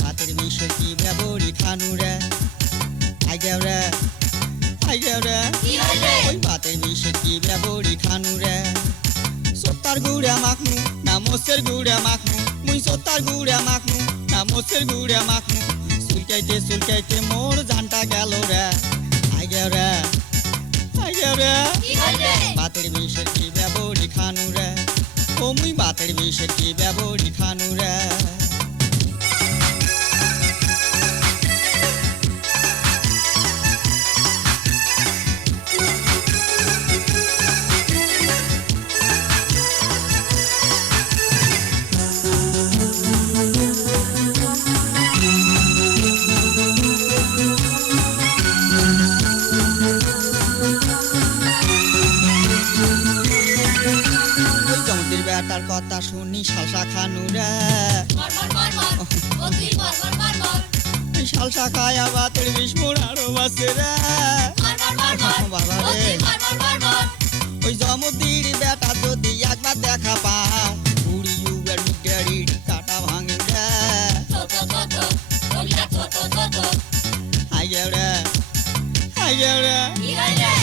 ভাতের বিষে কি বেবরি খানু রে ওই ভাতের বিষে কি বেবরি খানু রে সত্তার গুড়া মাখনু না মোসের গুড়া মাখনু মুই সত্তার গুড়া মাখনু না মোসের গুড়া মাখনু সুলকাইতে মোর জানটা গেল রে ভাতের বিষে কি বেবরি খানু রে ও মুই ভাতের বিষে কি বেবরি খানু রে বেটার কথা শুনি শালসা খানু রে শালসা খায়া ভাতের বিষ মোর আরো বাসে রে বাবা রে ওই জমতির বেটা যদি একবার দেখা পাও বুড়ি উবের মিটারির কাটা ভাঙে রে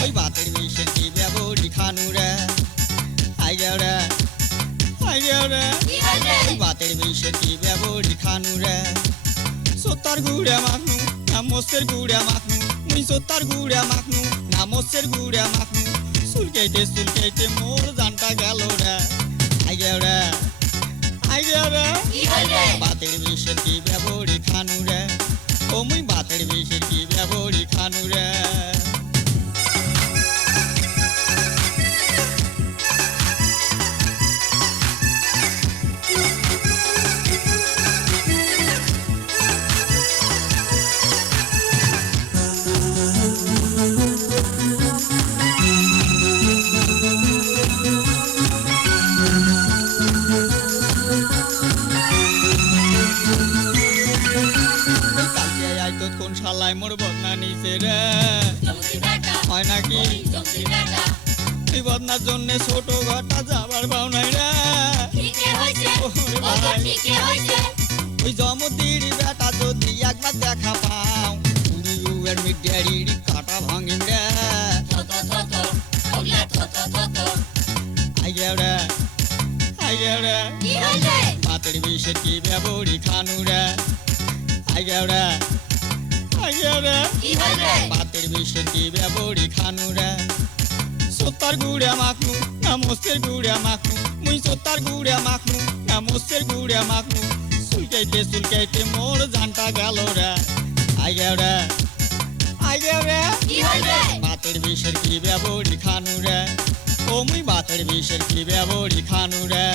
ওই ভাতের বিষে কি বেবরি খানু রে ভাতের বিষে কি বেবরি খানু রে সত্তার গুড়া মাখনু না মোসের গুড়া মাখনু মুই সত্তার গুড়া মাখনু না মোসের গুড়া মাখনু সুলকাইতে মোর জানটা গেল রে ভাতের বিষে কি বেবরি খানু রে ও মুই ভাতের বিষে কি বেবরি খানু রে কোন শালায় মোর বদনা নিছে রে হয় নাকি এই বদনার জন্য ছোট ঘরটা যাবার পাও নাই রে ওই জমতির বেটা যদি একবার দেখা পাও বুড়ি উবের মিটারির কাটা ভাঙিম রে ভাতের বিষে কি বেবরি খানু রে ভাতের বিষে কি বেবরি খানু রে সত্তার গুড়া মাখনু না মোসের গুড়া মাখনু মুই সত্তার গুড়া মাখনু না মোসের গুড়া মাখনু সুলকাইতে মোর জানটা গেল রে ভাতের বিষের কি বেবরি খানু রে ও মুই ভাতের বিষের কি বেবরি খানু রে